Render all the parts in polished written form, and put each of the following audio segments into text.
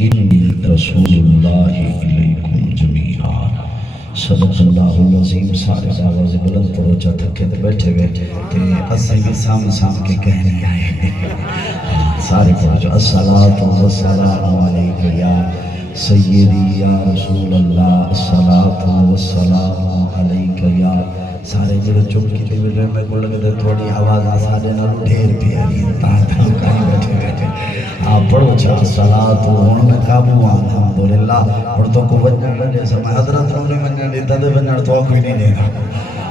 انی رسول اللہ علیکم جمیعا صدق اللہ العظیم. سارے آواز بلند پڑھو چا تھکے تے بیٹھے بیٹھے تے اسیں بھی سام کے کہنے آئے. سارے پڑھو چا الصلاۃ والسلام علیک یا سیدی یا رسول اللہ, الصلاۃ والسلام علیک یا. سارے جڑے چپ کی تے بیٹھے میں کو لگے تھوڑی آواز سارے نال ڈھیر پیاری تا کہیں بیٹھے بیٹھے آپ پڑھو چا الصلاۃ. ہن میں قابو الحمدللہ اور تو کو وجن رہے سما حضرت نو نہیں منن دیتا تے ونن تو کوئی نہیں دینا.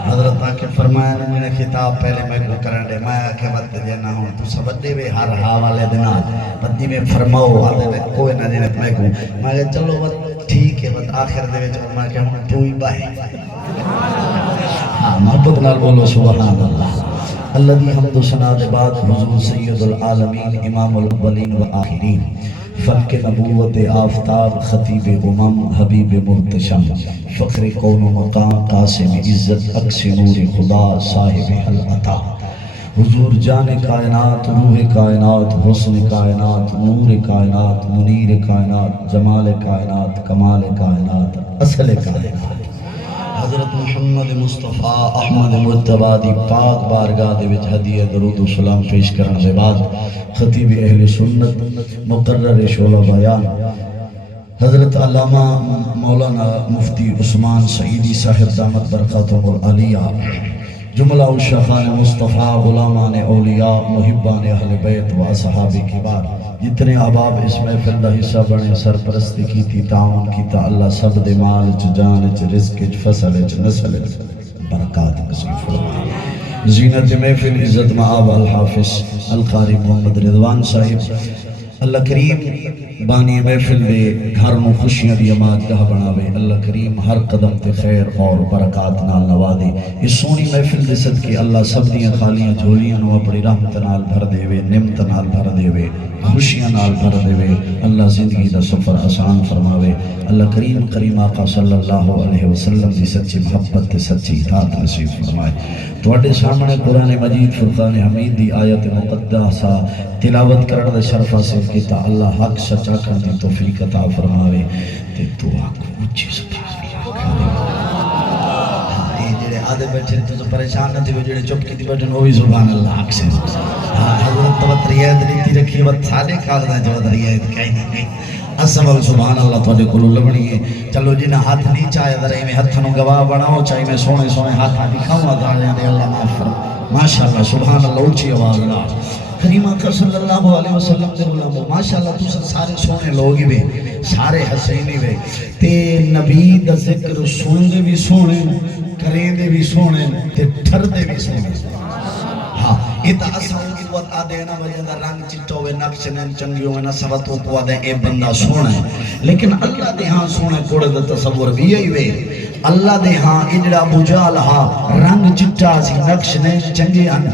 حضرت پاک فرمایا نے میرے خطاب پہلے میں کو کرن دے میں کہ وقت دینا ہوں تو سبدے وے ہر حوالے دے نال بدی میں فرماؤ آدے کوئی نہ دینے میں کو میں چلو بس ٹھیک ہے بس آخر دے وچ میں کہ ہن تو ہی بائے. ہاں محبت نال بولو سبحان اللہ. الذي حمد و ثنا دے بعد حضور سید العالمین امام الاولین والآخرین فلک نبوت آفتاب خطیب امم حبیب محتشم فخر کون و مقام قاسم عزت عکس نور خدا صاحب العطا حضور جان کائنات روح کائنات حسن کائنات نور کائنات منیر کائنات جمال کائنات کمال کائنات اصل کائنات حضرت محمد مصطفیٰ احمد مجتبیٰ دی پاک بارگاہ دے وچ ہدیہ درود و سلام پیش کرن دے بعد خطیب اہل سنت مقرر شعلہ بیان حضرت علامہ مولانا مفتی عثمان سعیدی صاحب دامت برکاتہم العالیہ جملہ الشیخان مصطفیٰ غلامان اولیاء محبان اہل بیت و اصحاب کبار جتنے احباب اس محفل دا حصہ بنے سرپرستی کی تھی تعاون کی تا اللہ سب دے مال چ جان چ رزق چ فصل چ نسل برکات نصیب فرمائے. زینت محفل عزت مآب الحافظ القاری محمد رضوان صاحب اللہ کریم بانی محفل دے گھر میں خوشیاں دی اماد گاہ بناوے. اللہ کریم ہر قدم تے خیر اور برکات نال نوازے. اس سونی محفل دے صدقے اللہ سب دیاں خالیاں جھولیاں نو اپنی رحمت نال بھر دے وے, نعمت نال بھر دے وے, خوشیاں نال بھر دے وے. اللہ زندگی دا سفر آسان فرماوے. اللہ کریم آقا صلی اللہ علیہ وسلم دی سچی محبت تے سچی اطاعت نصیب فرمائے. تواڈے سامنے قرآن مجید فرقان حمید دی آیت مقدسہ تلاوت کرن دے شرف حاصل کیتا. اللہ حق سچا کرن دی توفیق عطا فرماوے تے دعا کو اونچی سبحان اللہ. اے جڑے آدھے بیٹھے تو پریشان نہ تھی وہ جڑے چپ کیتی بیٹھے وہ بھی سبحان اللہ حق سے. حضرت توتریت نیتی رکھی وقت سارے کاغذاں جو توتریت کہیں نہیں اسمل سبحان اللہ تھوڑے کلو لبنی ہے. چلو جنہ ہاتھ نہیں چاہے ذرا میں ہاتھ نو گواہ بناؤ چاہے میں سونے سونے ہاتھ دکھاؤں ادھاریاں دے اللہ معاف فرمائے. ماشاءاللہ سبحان اللہ اونچی آواز اللہ. کریم آقا صلی اللہ علیہ وسلم دے غلامو ماشاءاللہ تُسا سارے سونے لوگ ہی بے سارے حسینی بے تے نبی دا ذکر سن دے بھی سونے کریں دے بھی سونے تے ٹھر دے بھی سونے. ہاں ایتا اصلا کی دوت آدھے نا وجہ دا رنگ چٹو ہوئے نقش نین چنگیوں میں نصبتوں کو آدھے اے بندہ سونا ہے. لیکن اللہ دے ہاں سونے کوڑے دا تصور بھی یہی وے. اللہ دے ہاں اجڑا ابو جہل ہاں رنگ چٹا سی نقش نین چنگی ہن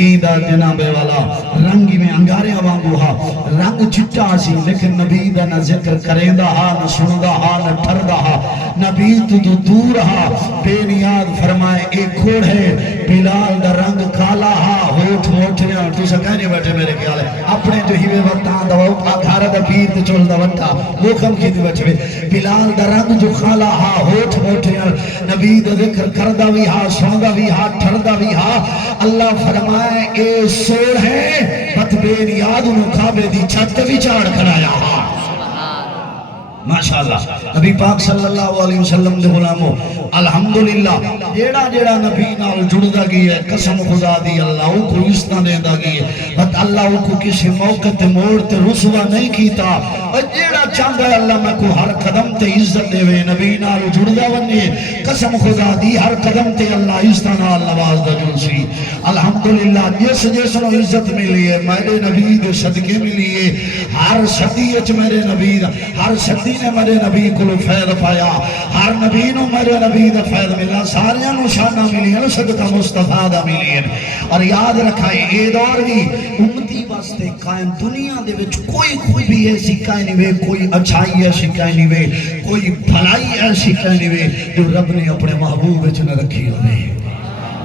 ایدہ جناب والا رنگی میں انگارے آوانگو ہاں رنگ چٹا سی لیکن نبی دا نہ ذکر کریں دا ہاں نہ سن دا ہاں نہ ٹھر دا ہاں. نبی تو دور ہاں بے نیاد فرمائے ایک کھوڑ ہے بلال دا رنگ کالا ہاں ہوٹ موٹیاں تو سکانے بیٹھے میرے خیال ہے اپنے جو ہیوے وقتاں دا گھارہ دا پیر تے چول دا وقتا وہ کم کی دی بیٹھے بلال دا رنگ جو کالا ہاں ہوٹ موٹیاں نبی دا ذکر کردہ بھی ہاں سن دا بھی ہاں ٹھر دا بھی ہاں. اللہ فرمائے اے سوڑ ہے بت بے نیاد انہوں کعبے دی چھت بھی چاڑ کرایا ہاں. ماشاءاللہ نبی پاک صلی اللہ علیہ وسلم دے غلامو الحمدللہ جیڑا جیڑا نبی نال جڑدا گئی ہے قسم خدا دی اللہ کو عزت دیندا گئی ہے بس اللہ کو کسی موقع تے موڑ تے رسوا نہیں کیتا. اور جیڑا چاہندا ہے اللہ میں کو ہر قدم تے عزت دے وے نبی نال جڑدا ونجے قسم خدا دی ہر قدم تے اللہ عزت نال نواز دا جلسی. الحمدللہ جس جس نو عزت ملی ہے میرے نبی دے صدقے ملی ہے. ہر صدی وچ میرے نبی دا ہر صدی نے میرے نبی کو فیض پایا ہر نبی نو میرے نبی دا فیض ملا ساریاں نو شانہ ملی ہے صدقہ مصطفیٰ دا ملی ہے. اور یاد رکھائے اے دور بھی امتی واسطے قائم دنیا دے وچ کوئی خوبی ایسی کائیں نہیں وے کوئی اچھائی ایسی کائیں نہیں وے کوئی بھلائی ایسی کائیں نہیں وے جو رب نے اپنے محبوب وچ نہ رکھی ہوئے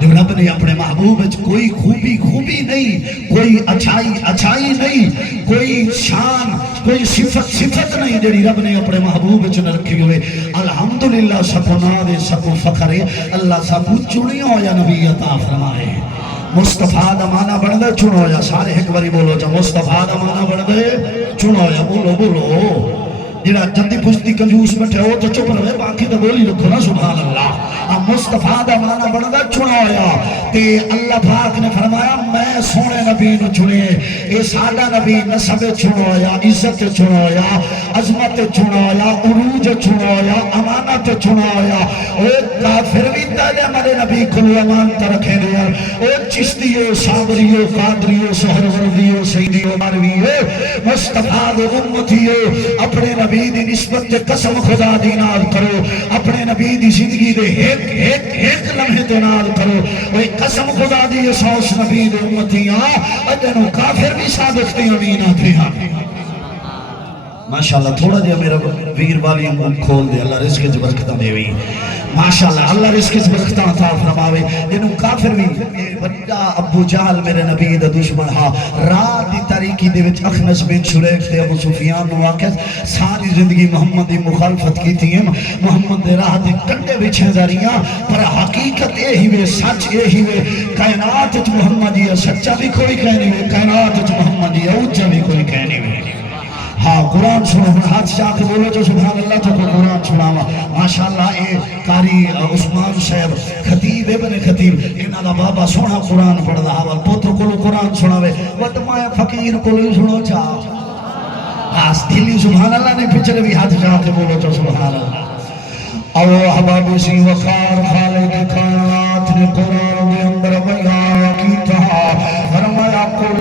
جو رب نے اپنے محبوب کوئی خوبی نہیں، کوئی اچھائی نہیں، کوئی شان، کوئی صفت نہیں جڑی رب نے اپنے محبوب چ رکھی ہوئے. الحمدللہ سکو ناد سکو فخر ہے اللہ سکو چنیا ہویا نبی عطا فرمائے. مصطفیٰ دا مانا بڑھ دے چنو ہویا. سارے ایک باری بولو جا مصطفیٰ دا مانا بڑھ دے چنو ہویا. بولو جڑا جندی پشتی کنجوس بیٹھے ہو تو چپ رہے، باقی تو بولی رکھو نا سبحان اللہ. مصطفیٰ دا مانا بڑھدا چنا ہویا تے اللہ پاک نے فرمایا میں سونے نبی نو چنے. اے ساڈا نبی نسب چنا ہویا، عزت چنا ہویا، عظمت چنا ہویا، عروج چنا ہویا، امانت چنا ہویا. او کافر بھی تالے ہمارے نبی کو امانت رکھے دیا. او چشتیو، صابریو، قادریو، سہروردیو، سیدیو، مرویو، مصطفیٰ دے امتیو اپنے نبی دی نسبت تے قسم خدا دی نال کرو. اپنے نبی دی زندگی دے ایک لمحے تے نال کرو. وہ قسم خدا دی سوس نبی دے امتیاں اجنو کافر بھی صادق تے امین آتے ہیں. ماشاءاللہ تھوڑا جہا میرا ویر والی کھول دے. اللہ رزق چ برکتاں دے وی ماشاءاللہ. اللہ رزق چ برکتاں عطا فرماوے. جنوں کافر بھی بڑا ابو جہل میرے نبی دا دشمن ہا رات دی تاریکی دے وچ اخنس بن شریک تے ابو سفیان نو آکھیا ساری زندگی محمد دی مخالفت کیتی ہے، محمد دے راہ دے کنڈے وچھے داریاں، پر حقیقت یہی وے، سچ یہی وے. کائنات وچ محمد یہ سچا بھی کوئی کہہ نہیں وے، کائنات وچ محمد یہ اوچا بھی کوئی کہہ نہیں وے. ہاں قرآن سنو، ہاتھ جا کے بولو جو سبحان اللہ تو قرآن سناوا. ماشاءاللہ اے قاری عثمان صاحب خطیب ابن خطیب انہاں دا بابا سونا قرآن پڑھدا ہا. پوتر کولو قرآن سناوے وٹ میں فقیر کولو سنو چا اس دلی سبحان اللہ نے پچھلے بھی ہاتھ جا کے بولو جو سبحان اللہ. او احباب سی وقار خالق کائنات نے قرآن دے اندر بیان کیتا. فرمایا قل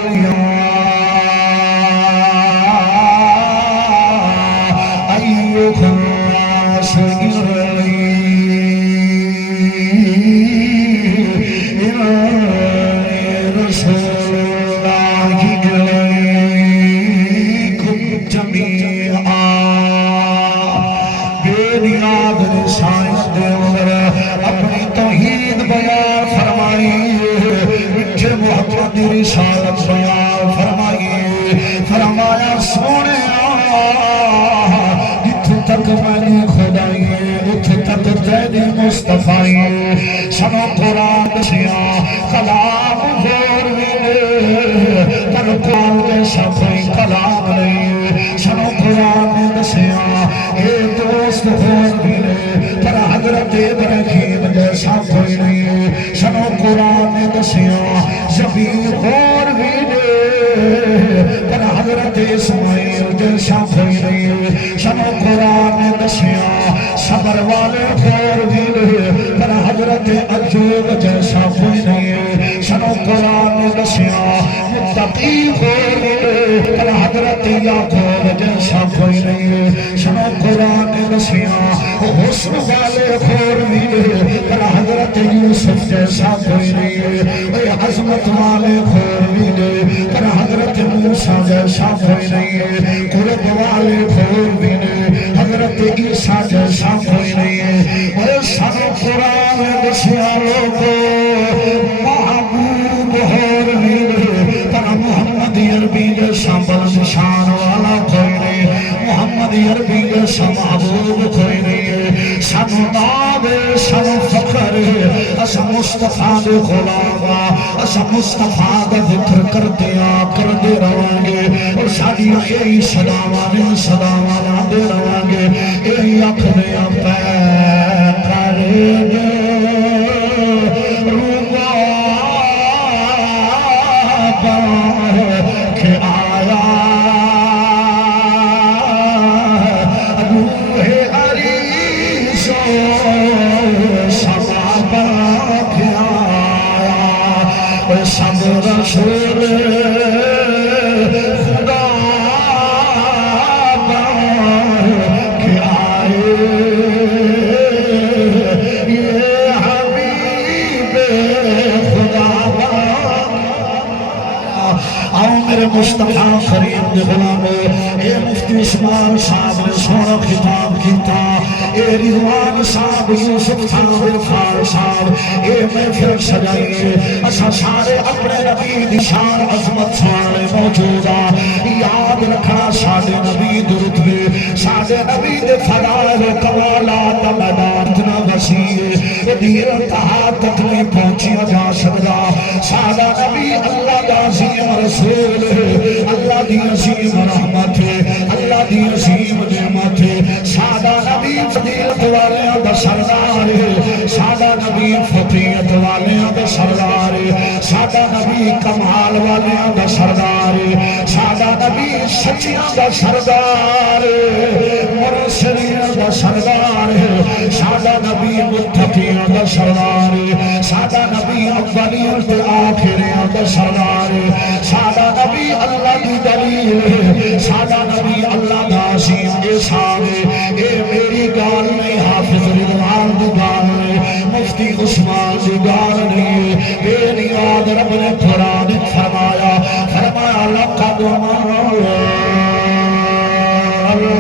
رسالت بیان فرمائیے. فرمایا سونے جتھے تک میں خدائیے اتھے تک تیری مصطفیٰ سنو قرآن دسیا کلام غور ویلے پر قرآن جیسا کوئی کلام نہیں. سنو قرآن دسیا اے دوست غور ویلے پر حضرت ابراہیم جیسا کوئی نہیں. سنو قرآن دسیا زبین غور ویلے پر حضرت اسماعیل جیسا کوئی نہیں. سنو قرآن دسیا صبر والے غور ویلے پر حضرت ایوب جیسا کوئی نہیں. سنو قرآن دسیا متقی غور ویلے پر حضرت یعقوب جیسا کوئی نہیں. سنو قرآن دسیا حسن والے غور ویلے پر حضرت یوسف جیسا کوئی نہیں. اے عظمت والے غور ویلے پر حضرت موسیٰ جیسا کوئی نہیں. قرب والے غور ویلے حضرت عیسیٰ جیسا کوئی نہیں. اے سنو قرآن دسیا لوگو محبوب غور ویلے پر محمد عربی جیسا بلند شان والا کوئی نہیں. محمد عربی جیسا محبوب کوئی نہیں. سنو ناد سنو فخر اسا مصطفیٰ دے غلاما اسا مصطفیٰ دا ذکر کرتے رہاں گے اور ساڑیاں یہی صداواں لاندے رہاں گے. یہی اپنے پہ کرے گے روبا بار کے آیا روح عریض سما بار کے آیا. سب رسول خدا بار کے آئے. یہ حبیب خدا بار. آؤ میرے مصطفیٰ کریم دے غلامو اے مفتی عثمان صاحب نے سونا خطاب کیتا اے رضوان صاحب یوسف صاحب عرفان صاحب اے محفل سجائیے اسا سارے اپنے نبی دی شان عظمت سارے موجودہ یاد رکھنا ساڈے نبی دے رتبے ساڈے نبی دے فضائل و کمالات دا میدان اتنا وسیع ہے دیر انتہا تک نہیں پہنچیا جا سکتا ساڈا نبی اللہ دا عظیم رسول ہے اللہ دی عظیم رحمت ہے اللہ دی عظیم نعمت ہے ساڈا نبی فضیلت والیاں دا سردار ہے ساڈا نبی فضیلت والیاں دا سردار ہے ساڈا نبی کمال والیاں دا سردار ہے ساڈا نبی سچیاں دا سردار ہے مرسلیاں دا سردار ہے ساڈا نبی متقیاں دا سردار ہے ساڈا نبی اولیاں تے آخریاں دا سردار ہے ساڈا نبی اللہ دی دلیل ہے ساڈا نبی اللہ دا عظیم احسان ہے اے میری گال نہیں حافظ رضوان دی گال نہیں مفتی عثمان دی گال نہیں بے نیاد رب نے قرآن فرمایا لقد اللہ علی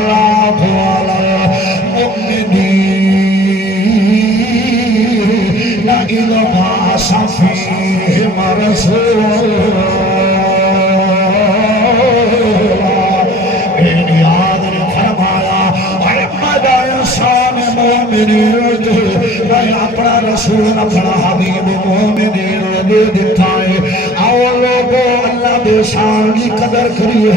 المؤمنین اذ بعث فیہم رسولا میں اپنا رسول اپنا حبیب مومنین دے دیتا ہے آؤ لوگو اللہ دے شان کی قدر کریے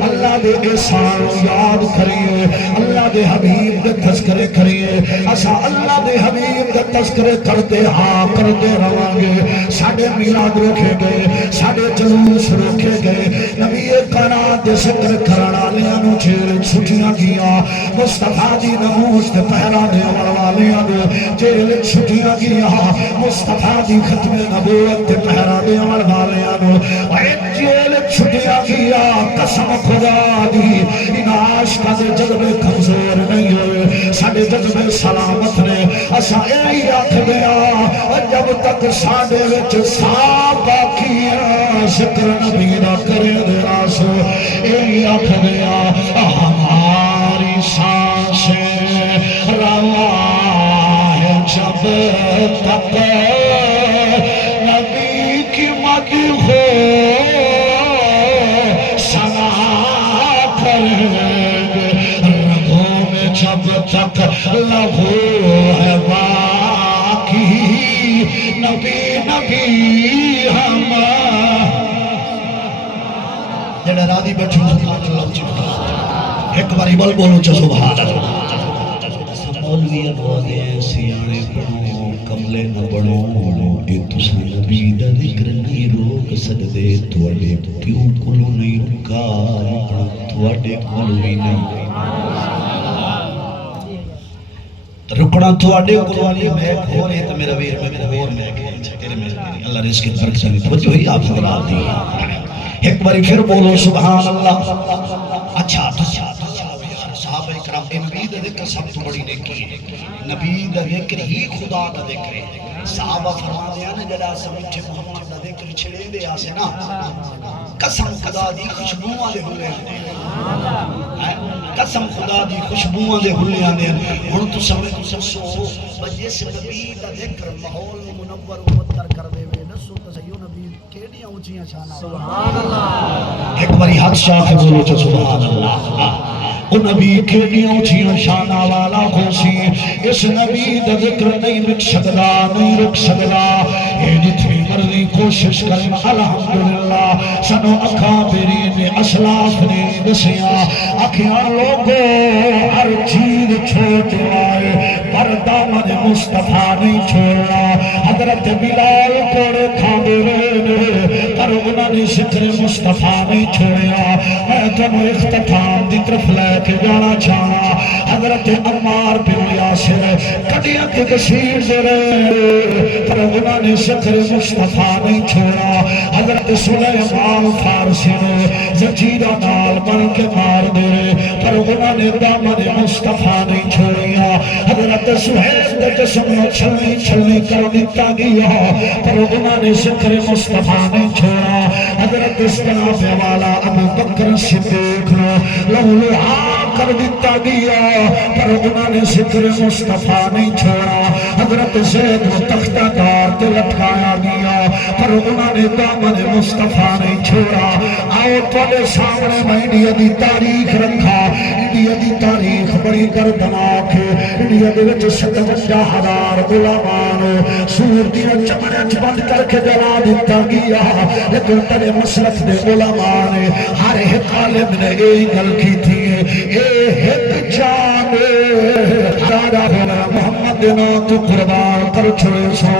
اللہ دے احسان یاد کریے اللہ دے حبیب دے تذکرے کریے اسا اللہ دے حبیب دے تذکرے کرتے ہاں کرتے روانگے ساڑھے میلاد روکے گئے ساڑھے جلوس روکے گئے نبی قنات دے ذکر کرنا لیاں نو چھیر چھٹیاں کیا مصطفیٰ دی نموز دے پہرا دے والیاں نو جیل چھٹیاں کیا مصطفیٰ دی ختم نبوت دے پہرا دے والیاں نو جیل چھٹیاں کیا قسم خدا دی ان عاشقاں دے جذبے کمزور نہیں ہوئے ساڑھے جذبے سلامت نے اسا اے آکھ دیا جب تک ساڑھے وچ سا باقی ذکر نبی دا کرے دے راسو اے آکھ دیا ہماری سانسیں روا ہے جب تک نبی کی مدح ہو سنا کریں گے رگوں میں جب تک لہو ہے باقی نبی نبی ہم جڑے رادی بیٹھو سبحان اللہ ایک باری بول بولو چا سبحان اللہ مولوی اگوادے سیانے پڑھو کملے نہ پڑھو اے تسا نبی دا ذکر نہیں روک سکدے تواڈے پیو کولو نہیں رکا تواڈے کولو ہی نہیں رکنا تواڈے کولو نہیں میں کھو رہے تو میرا ویر میں کھو میں تیرے میں اللہ رزق برکت سے توجہ ہی آپ حضرات دی ایک باری پھر بولو سبحان اللہ اچھا صحابہ اکرام نبی دا ذکر سب تو بڑی نیکی ہے نبی دا ذکر ہی خدا دا ذکر ہے صحابہ فرما دیا نا جڑا سمجھے محمد دا ذکر چھڑے دے آسے نا قسم خدا دی خوشبوواں دے ہلے آنے قسم خدا دی خوشبوواں دے ہلے آنے ہن تو سمجھ تو سو جس نبی دا ذکر ماحول منور و متر کر دے وے دسو تے سیو نبی کیڑیاں اونچیاں شاناں سبحان اللہ ایک باری ہاتھ شاہ کے بولو تے سبحان اللہ وہ نبی کیڑیاں اونچیاں شاناں والا خوشی اس نبی دا ذکر نہیں رک سکدا نہیں رک سکدا اے جتنی مرضی کوشش کریں الحمدللہ سنو اکابرین اسلاف نے دسیاں اکھیاں لوگوں ہر چیز چھوٹ آئے پر دامن مصطفیٰ نہیں چھوڑنا حضرت بلال کوڑے کھاندے رہے پر انہوں نے ذکر مصطفیٰ نہیں چھوڑیا میں تمہیں اختتام دی طرف لے کے جانا چاہا حضرت عمار بن یاسر کٹیاں کی تشہیر دے رہے پر انہوں نے ذکر مصطفیٰ نہیں چھوڑا حضرت سلیمان فارسی نے زنجیرہ نال بن کے مار دے رہے پر انہوں نے دامن مصطفیٰ نہیں چھوڑیا حضرت سہیل دے جسم نو چھلنی چھلنی کر دیتا گیا پر انہوں نے ذکر مصطفیٰ نہیں چھوڑا حضرت استناب والا ابو بکر صدیق نو لہو کر دیتا گیا پر انہوں نے ذکر مصطفیٰ نہیں چھوڑا حضرت زید و تختہ دار تے لٹکایا گیا پر انہوں نے دامن مصطفیٰ نہیں چھوڑا آؤ تھوڑے سامنے میں انڈیا دی تاریخ رکھا انڈیا دی تاریخ بڑی گردناک ہے انڈیا دے وچ 57,000 غلامان سور دی چمڑے بند کر کے جلا دیتا گیا لیکن تیرے مسلک دے علماء نے ہر ایک عالم نے یہی گل کی تھی اے ایک جان محمد نا تو قربان کر چھوڑے سو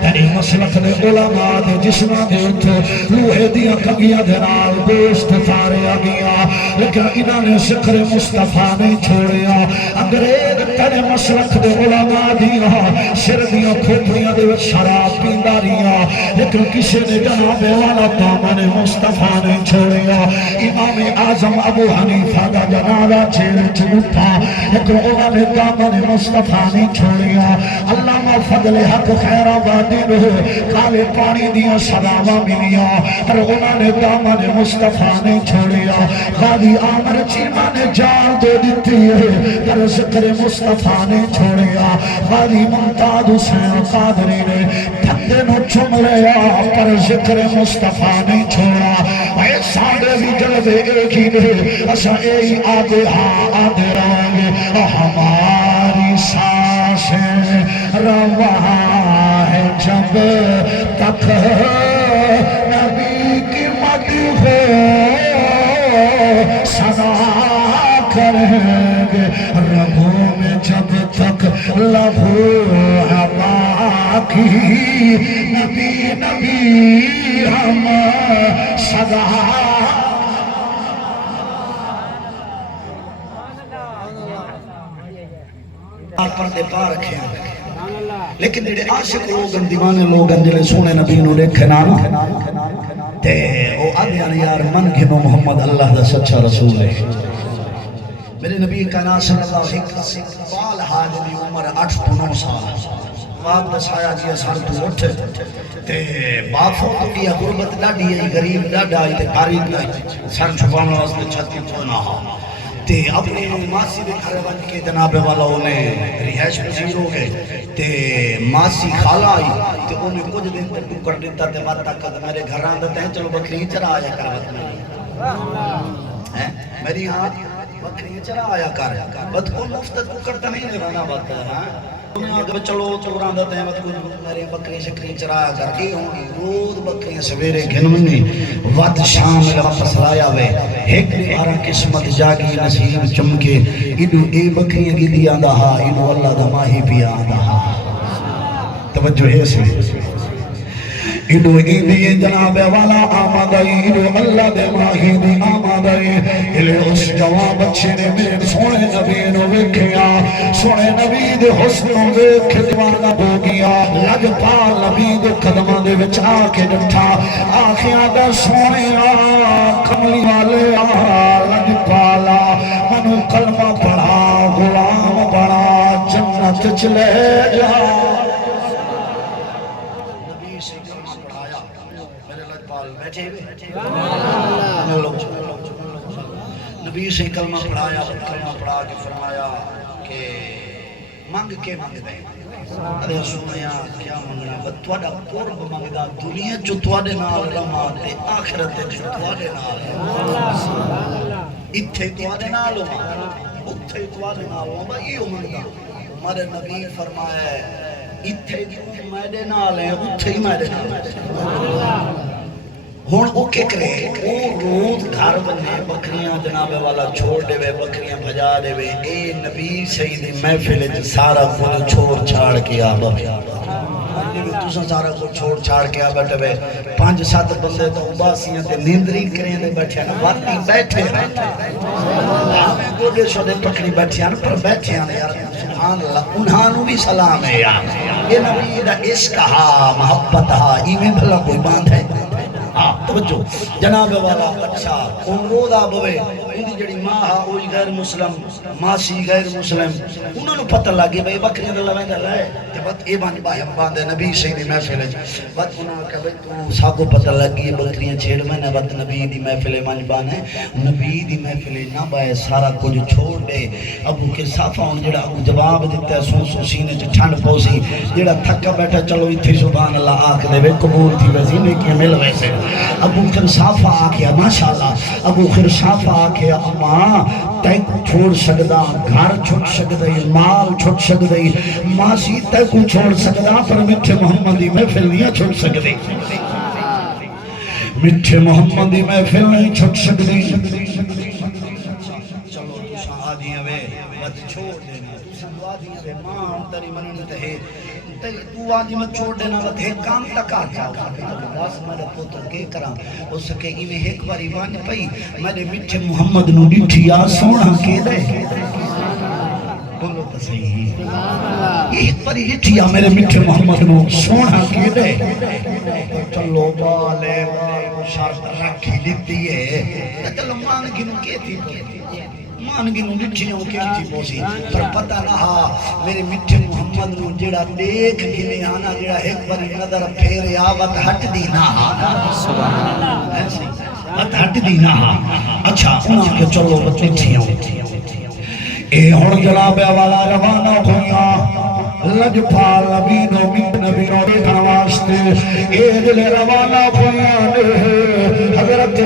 تیری مسلک دے علماء دے جسمہ دے اتھے لوہے دیا کگیا دے نال گوشت فاریا گیا لیکن انہوں نے ذکر مصطفیٰ نہیں چھوڑیا انگریز تیرے مسلک دے علماء دیا سر دیا کھوپڑیاں دے شراب پیندہ ریا لیکن کسی نے جناب والا دامن مصطفیٰ نہیں چھوڑیا امام اعظم ابو حنیفہ دا جنازہ جیل چھوٹا لیکن انہوں نے دامن مصطفیٰ نہیں چھوڑیا علامہ فضل حق خیر آبادی رہے کالے پانی دیا سلاما ملیا پر انہوں نے دامن مصطفیٰ نہیں چھوڑیا غازی عامر چیمہ نے جان دے دیتی ہے پر ذکر مصطفیٰ نہیں چھوڑیا غازی ممتاز حسین قادری نے پھندے نو چم لیا پر ذکر مصطفیٰ نہیں چھوڑا اے ساڑے بھی جلوے ایک ہی نے اسا اے آدھے آدھے رانگے ہماری سانسیں روا ہے جب تک نبی کی مدح سنا کریں گے رگوں میں جب تک لہو ہے باقی نبی نبی ہم سدا پردے پا رکھے ہیں لیکن جڑے عاشق لوگ دیوانے لوگ جڑے سونے نبی نو دیکھے نا تے او آدھیان یار من گھنو محمد اللہ دا سچا رسول ہے میرے نبی کا نام صلی اللہ علیہ وسلم بال حاجبی عمر 8 تو 9 سال باپ دسایا جی سر تو اٹھ تے باپ فوق کیا غربت ڈاڈی ہے غریب ڈاڈا ہے تے غریب سر چھپانا واسطے چھتی تو نہ تے اپنے ماسی دے گھر بن کے جناب والا انہیں رہائش پذیر ہو گئے تے ماسی خالہ آئی تے انہیں کچھ دن تک ٹکڑ دیتا تے بات تک میرے گھر آندھا تے چلو بکری چرا آیا کر میری ہاں بکری چرا آیا کر بات کو مفتت ٹکڑتا نہیں رہنا بات ہے چلو چور آندھا تے میرے بکری شکری چرایا کر کے روز بکریاں سویرے گھنونی وقت شام واپس لایا وے ایک بارہ قسمت جاگی نصیب چمکے انہوں اے بکریاں کی دیا آندھا ہا انہوں اللہ دا ماہی پیا آندھا ہا توجہ ہے سے انہوں ایدی جناب والا آمدائی انہوں اللہ دے ماہی دی آمدائی انہوں اس جوان بچے نے میرے سونے نبی نو ویکھیا سونے نبی دے حسن ویکھ دیوانہ ہو گیا لگ پال نبی دے قدمہ دے وچا کے ڈٹھا آخیاں دا سونے کملی والے لگ پالا منو کلمہ پڑھا غلام بڑا جنت چلے جا نبی سے کلمہ پڑھایا کلمہ پڑھا کے فرمایا کہ مانگ کے مانگ دیں ارے سنیا کیا مانگنا بتوڑا قرب مانگدا دنیا جو توڑے نال رما تے آخرت جو توڑے نال اتھے توڑے نال اتھے توڑے نال یہ مانگدا ہمارے نبی فرمایا ہے اتھے جو میرے نال ہے اتھے ہی میرے نال ہے ہون او کے کرے او روز گھر بنے بکریاں جناب والا چھوڑ دے وے بکریاں بھجا دے وے اے نبی سید محفل وچ سارا کچھ چھوڑ چھاڑ کے آ تساں سارا کچھ چھوڑ چھاڑ کے آ بیٹھے وے 5-7 بندے تو اباسیاں تے نیندری کریں دے بیٹھے نا واتی بیٹھے ہمیں گوڈے شوڈے پکڑی بیٹھے ہیں پر بیٹھے ہیں یار سبحان اللہ انہاں بھی سلام ہے یار یہ نبی دا عشق ہا محبت ہا ایویں بھلا کوئی باندھ ہے توجہ جناب والا اچھا روزہ بوے اندی جڑی ماں ہوئی غیر مسلم ماسی غیر مسلم انہوں نے پتہ لگی بھئی بکریاں دے لویں دے لائے تے بات اے بانی باندے نبی سیدی محفل بات انہوں نے کہا بھئی تو ساکو پتہ لگی بکریاں چھیڑ میں نے بات نبی دی محفل مانج بانے نبی دی محفل نہ بائے سارا کچھ چھوڑ دے ابو کے صافہ ہوں جڑا ابو جواب دیتا ہے سو سینے چ ٹھنڈ پوسی جڑا تھکا بیٹھا چلو اتھی سبحان اللہ آکھ دے وے قبول تھی وزینے کی مل ویسے ابو خر صافہ آکھیا ماشاءاللہ ابو خر صافہ آکھیا اماں تیک چھوڑ سکدا گھر چھوڑ سکدا مال چھوڑ سکدا ماسی تیک چھوڑ سکدا پر میٹھے محمدی محفل نہیں چھوڑ سکدی میٹھے محمدی محفل نہیں چھوڑ سکدی چلو تساں آدیاں وے بد چھوڑ دینا تساں دعا دیاں وے ماں تری منن تے تو آدھی میں چھوڑ دینا ودھے کام تک آ جا دس میرے پتر کے کرام اس کے ایویں ایک باری وان پئی میرے میٹھے محمد نو ڈٹھی آ سونا کے دے بولو تو صحیح ایک باری ڈٹھی آ میرے میٹھے محمد نو سونا کے دے چلو بالے شرط رکھی دیتی ہے چلو مانگی نو کے تھی مانگی نو ڈٹھیوں کے تھی پوسی پر پتہ رہا میرے میٹھے محمد نو جڑا دیکھ گنے آنا جڑا ایک باری نظر پھیرے آوات ہٹ دینا وقت ہٹ دینا اچھا انہوں کے چلو ڈٹھیوں اے ہون جناب والا روانہ ہویا لج پال نبی نبی دیکھن واسطے اے دل روانہ ہویا حضرت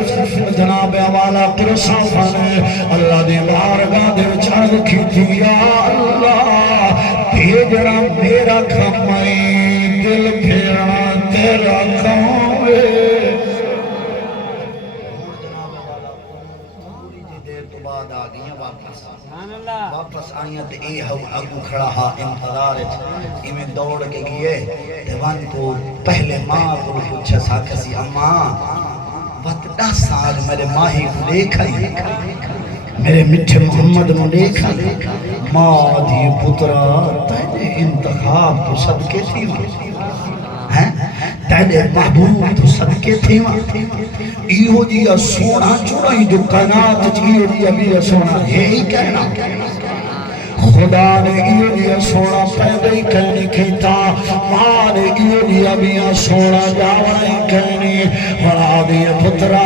جناب والا قرصافہ نے اللہ دے بارگاہ دے چڑھ کی تھی یا اللہ بھیجنا میرا کھمائی دل پھیرنا تیرا کھمائی بعد آگئیاں واپس آئیاں تے اے اگو کھڑا ہا انتظار میں دوڑ کے گئے دیوان کو پہلے ماں کو پوچھا سا کسی اماں وقت 10 سال میرے ماہی کو دیکھا ہی میرے میٹھے محمد کو دیکھا ماں دی پترا تیرے انتخاب تو صدقے تھی تیرے محبوب تو صدقے تھی ایہو جیا سونا چوڑائی جو قنات جیو جیا بھی سونا ہے ہی کہنا خدا نے ایہو جیا سونا پیدا ہی کہنی کھیتا ماں نے ایہو جیا بھی سونا جاوڑائی کہنی ورا دیا پترا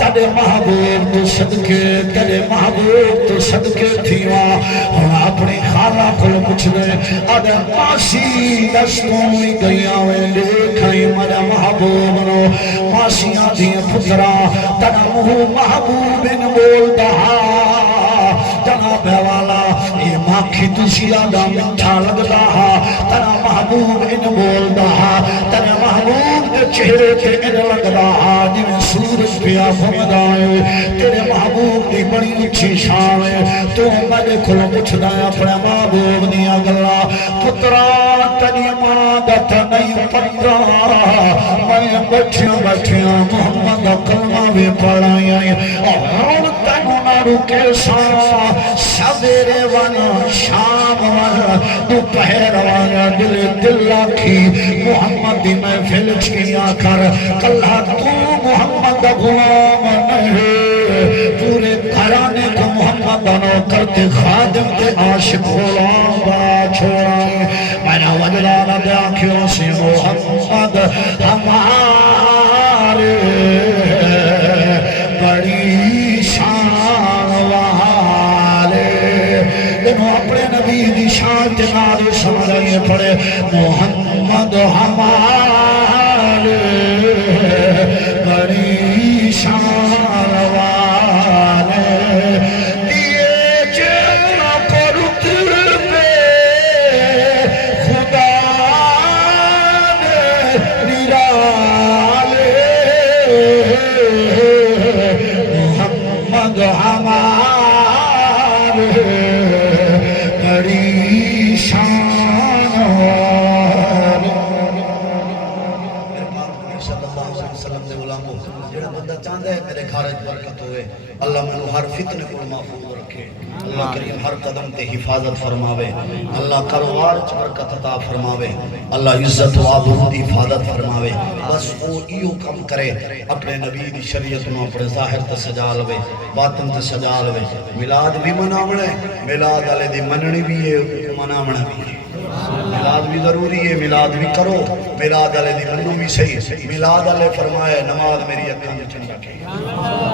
تیرے محبوب تو صدقے تیرے محبوب تو صدقے تھیوا اور اپنی خالہ کو پوچھ دے آدھے ماسی دستوں میں گیا ہوئے دیکھائی میرا محبوب نو ماسیاں دیا پترا تیرا محبوب ان بول دہا جناب والا یہ ماکھی تسی آدھا مٹھا لگ دہا تیرا محبوب ان بول دہا تیرا محبوب دے چہرے کے ان لگ دہا جنہیں سورج پیا گھمدائے تیرے محبوب دی بڑی اچھی شان ہے تو میرے کھلو پوچھنا ہے اپنے محبوب دیا گلا پترا تیری مادت نہیں پترا میں بیٹھیاں محمد کلمہ بھی پڑھائی اور تینو نہ رکے سارا سویرے وانا شام وانا دوپہر وانا دل آکھی محمد دی محفل چھیا کر کلہ تو محمد غلام نہیں پورے گھرانے کو محمد بنو کرتے خادم کے عاشق غلام بڑا چھوڑائے میرا وجلانہ دے آنکھوں سے محمد ہمارے بڑی شان والے انہوں اپنے نبی دی شان کے نارے سمجھائیے پڑے محمد ہمارے بڑی شان والے دیے جنہ پر اترے خدا نے نرالے محمد ہمارے بڑی شان والے صلی اللہ علیہ وسلم دے غلاموں جڑا بندہ فرماندا ہے میرے گھر وچ برکت ہوئے اللہ مینوں ہر فتنے کو محفوظ رکھے اللہ کریم ہر قدم تے حفاظت فرماوے اللہ کاروبار وچ برکت عطا فرماوے اللہ عزت و آبرو دی حفاظت فرماوے بس وہ ایو کم کرے اپنے نبی دی شریعت نو اپنے ظاہر تے سجا لوے باطن تے سجا لوے میلاد بھی مناونا ہے میلاد والے دی مننی بھی ہے مناونا بھی ہے میلاد بھی ضروری ہے میلاد بھی کرو میلاد والے دی منو بھی صحیح میلاد والے فرمایا نماز میری اکھاں وچ نہیں رکھے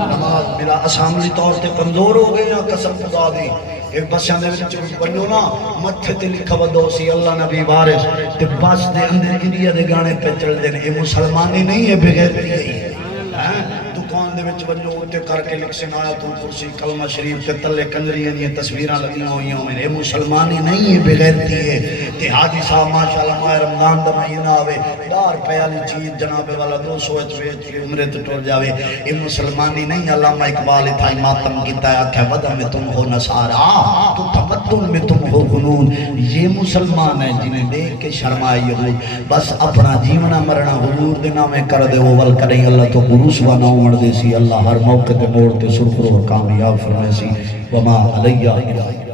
نماز میرا اسامبلی طور تے کمزور ہو گئی قسم خدا دی ایک بسیاں دے وچ بنو نا متھے تے لکھا ودو سی اللہ نبی وارث تے بس دے اندر انڈیا دے گانے پہ چل دے اے مسلمانی نہیں ہے بغیرتی ہے دکان دے وچ ونجو تے کر کے لکھ سن آیت الکرسی کلمہ شریف تے تلے کنجریاں دی تصویراں لگیاں ہوئیاں ہوئے اے مسلمانی نہیں ہے بغیرتی ہے تے حاجی صاحب ماشاءاللہ ماہ رمضان دا مہینہ آوے دار پہ والی چیز جناب والا 200 وچ کے عمرے تے ٹر جاوے اے مسلمانی نہیں علامہ اقبال تھائی ماتم کیتا ہے کہ ودا میں تم ہو نصارا تو تمدن میں تم ہو فنون یہ مسلمان ہے جنہیں دیکھ کے شرمائے یہود بس اپنا جیونا مرنا حضور دے نامے کر دے وہ ول کریں اللہ تو رسوا نہ عمر دے سی اللہ ہر موقع تے موڑ تے سرخرو کامیاب فرمائے سی وما علیہ